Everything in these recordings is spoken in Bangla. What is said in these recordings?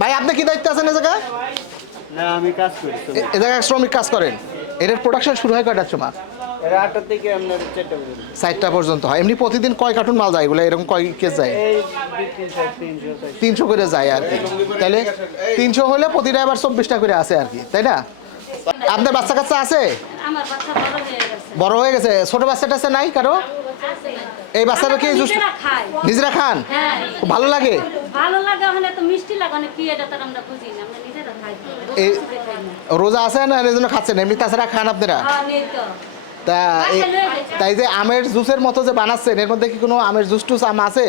ভাই আপনি কি দায়িত্ব আছেন এই জায়গায়? না আমি কাজ করি। এই জায়গায় শ্রমিক কাজ করেন। এটার প্রোডাকশন শুরু হয় কয়টার সময়? এরা 8টা থেকে আপনার 4টা পর্যন্ত। 4টা পর্যন্ত হয়। এমনি প্রতিদিন কয় কার্টুন মাল যায় এগুলো, এরকম কয় কেস যায়? এই 300 300 করে যায় আর কি। তাহলে 300 হলে প্রতিটা আবার 24টা করে আছে আর কি, তাই না? আপনার বাচ্চা কাচ্চা আছে? আমার বাচ্চা বড় হয়ে গেছে। ছোট বাচ্চাটা আছে নাই কারো? এই বাচ্চাটা কি নিজেরা খান? খুব ভালো লাগে। ভালো লাগে, মানে তো মিষ্টি লাগে, মানে কি এটা তার আমরা বুঝি না, আমরা নিজেরা খাই। এই রোজা আছে না এর জন্য খাচ্ছেন? এমনি তাছাড়া খান আপনারা? হ্যাঁ নেই তো। তা তাই যে আমের জুসের মতো যে বানাচ্ছেন, এর মধ্যে কি কোনো আমের জুস টুস আম আছে?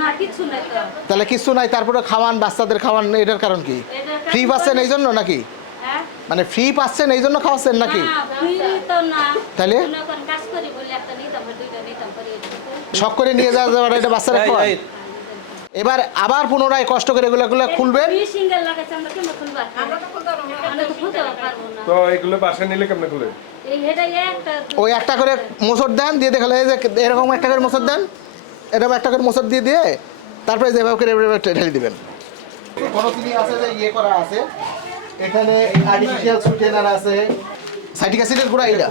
না কিছু নাই তো। তাহলে কিছু নাই, তারপরে খাওয়ান, বাচ্চাদের খাওয়ান, এটার কারণ কি? ফ্রি পাচ্ছেন এই জন্য নাকি? হ্যাঁ মানে ফ্রি পাচ্ছেন এই জন্য খাওয়াচ্ছেন নাকি? না ফ্রি তো না। তাহলে যখন কাজ করি বলে একটা নিতাম, দুইটা নিতাম করে শখ করে নিয়ে যাওয়া এটা বাচ্চারা খাওয়ান। এবার আবার পুনরায় কষ্ট করে এগুলো খুলবেন। ফ্রি সিঙ্গেল লাগাচ্ছে, আমরা কেমন খুলবো? আমরা তো খুলতে পারবো না। তো এগুলো বাসায় নিলে কেমনে খুলে? এই হেডাই একটা ওই একটা করে মোচড় দেন, দিয়ে দেখালে এই যে এরকম একটা করে মোচড় দেন, এরকম একটা করে মোচড় দিয়ে দিয়ে তারপরে যেভাবে করে ঢেলে দিবেন। কোনো তিনি আছে যে ইয়ে করা আছে, এখানে আর্টিফিশিয়াল সুইটেনার আছে, সাইট্রিক অ্যাসিডের গুঁড়া। এটা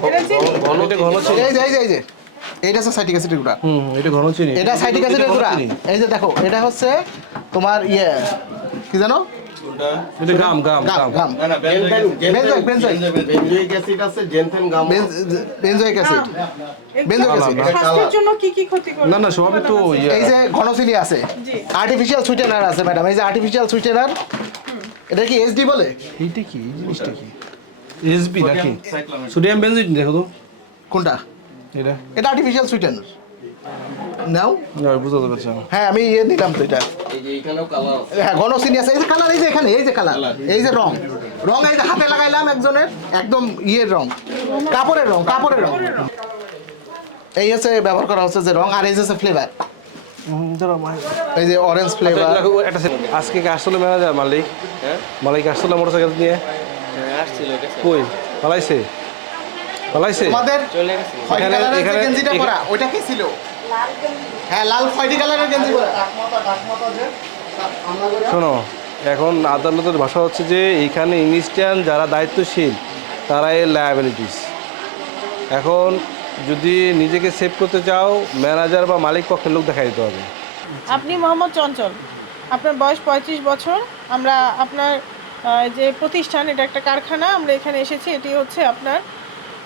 এই যে এইটা হচ্ছে সাইট্রিক অ্যাসিডের গুঁড়া। এটা ঘন চিনি। এটা সাইট্রিক অ্যাসিডের গুঁড়া। এই যে দেখো, এটা হচ্ছে তোমার ইয়ে কি জানো? এটা গাম। না না বেনজোইক অ্যাসিড আছে, জেনথেন গাম। Benzoic acid. স্বাস্থ্যের জন্য কি কি ক্ষতি করে? না সবই তো এই যে ঘনচিনি আছে, আর্টিফিশিয়াল সুইটেনার আছে ম্যাডাম। এই যে আর্টিফিশিয়াল সুইটেনার, এটা কি এসডি বলে? এইটা কি এই জিনিসটা কি? এসবি নাকি? সোডিয়াম বেনজোয়েট দেখো তো। কোনটা? এটা আর্টিফিশিয়াল সুইটেনার নাও। না বুঝতে পারছি না। হ্যাঁ আমি ইয়ে দিলাম তো এটা। এই যে এখানেও কালার আছে। হ্যাঁ ঘনচিনি আছে। এই যে কালার, এই যে এখানে এই যে কালার, এই যে রং এই যে হাতে লাগাইলাম একজনের, একদম ইয়ের রং, কাপড়ের রং। এই হচ্ছে ব্যবহার করা হচ্ছে যে রং। আর এই যে ফ্লেভার, এই যে অরেঞ্জ ফ্লেভার। আজকে কি আসলে ম্যানেজার মালিক? হ্যাঁ মালিক আসলে মোটরসাইকেল নিয়ে আসছিল কই পালাইছে? আমাদের চলে গেছে। খয়েরি কালারের যে গেঞ্জিটা পরা, ওইটা কি ছিল? লাল গেঞ্জি। হ্যাঁ লাল খয়েরি কালারের গেঞ্জি পরা। ডাকমাতা যে শোনো, এখন আদালতের ভাষা হচ্ছে যে এইখানে ইনস্ট্যান্ট যারা দায়িত্বশীল তারা এর লায়াবিলিটিস। এখন যদি নিজেকে সেভ করতে চাও, ম্যানেজার বা মালিক পক্ষের লোক দেখা দিতে হবে। আপনি মোহাম্মদ চঞ্চল, আপনার বয়স 35 বছর। আমরা আপনার যে প্রতিষ্ঠান, এটা একটা কারখানা, আমরা এখানে এসেছি। এটি হচ্ছে আপনার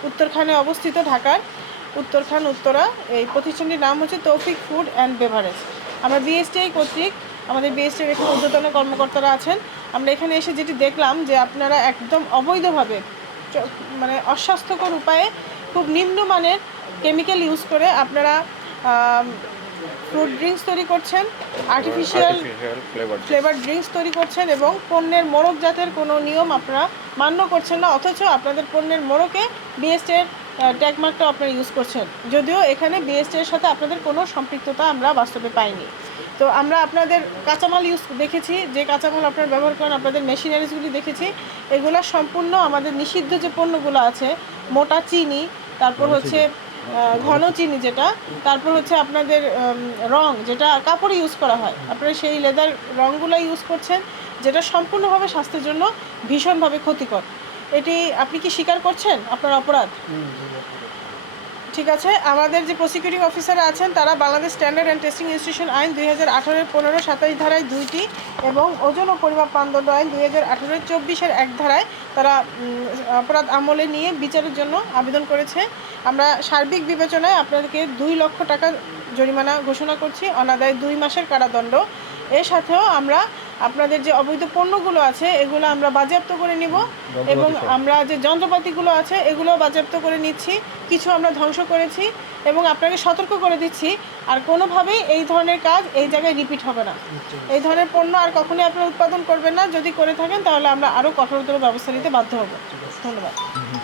উত্তরখানে অবস্থিত, ঢাকার উত্তরখান উত্তরা। এই প্রতিষ্ঠানটির নাম হচ্ছে তৌফিক ফুড অ্যান্ড বেভারেজ। আমরা বিএসটিআই কর্তৃক, আমাদের বিএসটিআই এখানে ঊর্ধ্বতন কর্মকর্তারা আছেন। আমরা এখানে এসে যেটি দেখলাম যে আপনারা একদম অবৈধভাবে, মানে অস্বাস্থ্যকর উপায়ে, খুব নিম্নমানের কেমিক্যাল ইউজ করে আপনারা ফ্রুট ড্রিঙ্কস তৈরি করছেন, আর্টিফিশিয়াল ফ্লেভার ড্রিঙ্কস তৈরি করছেন, এবং পণ্যের মোড়ক জাতের কোনো নিয়ম আপনারা মান্য করছেন না, অথচ আপনাদের পণ্যের মোড়কে বিএসটিআইয়ের ট্যাগমার্কটা আপনারা ইউজ করছেন, যদিও এখানে বিএসটিআইয়ের সাথে আপনাদের কোনো সম্পৃক্ততা আমরা বাস্তবে পাইনি। তো আমরা আপনাদের কাঁচামাল দেখেছি, যে কাঁচামাল আপনারা ব্যবহার করেন, আপনাদের মেশিনারিজগুলি দেখেছি। এগুলো সম্পূর্ণ আমাদের নিষিদ্ধ যে পণ্যগুলো আছে, মোটা চিনি, তারপর হচ্ছে ঘন চিনি যেটা, তারপর হচ্ছে আপনাদের রং যেটা কাপড়ে ইউজ করা হয়, আপনারা সেই লেদার রঙগুলো ইউজ করছেন, যেটা সম্পূর্ণভাবে স্বাস্থ্যের জন্য ভীষণভাবে ক্ষতিকর। এটি আপনি কি স্বীকার করছেন আপনার অপরাধ? ঠিক আছে, আমাদের যে প্রসিকিউটিং অফিসাররা আছেন তারা Bangladesh standard and testing institution আইন 2018-এর 15-27 ধারায় 2টি এবং ওজন ও পরিমাপ মানদণ্ড আইন 2018-এর 24-এর 1 ধারায় তারা অপরাধ আমলে নিয়ে বিচারের জন্য আবেদন করেছে। আমরা সার্বিক বিবেচনায় আপনাদেরকে 2 লক্ষ টাকা জরিমানা ঘোষণা করছি, অনাদায়ে 2 মাসের কারাদণ্ড। এর সাথেও আমরা আপনাদের যে অবৈধ পণ্যগুলো আছে এগুলো আমরা বাজেয়াপ্ত করে নিব, এবং আমরা যে যন্ত্রপাতিগুলো আছে এগুলো বাজেয়াপ্ত করে নিচ্ছি, কিছু আমরা ধ্বংস করেছি, এবং আপনাকে সতর্ক করে দিচ্ছি আর কোনোভাবেই এই ধরনের কাজ এই জায়গায় রিপিট হবে না। এই ধরনের পণ্য আর কখনোই আপনারা উৎপাদন করবেন না, যদি করে থাকেন তাহলে আমরা আরও কঠোরতর ব্যবস্থা নিতে বাধ্য হব। ধন্যবাদ।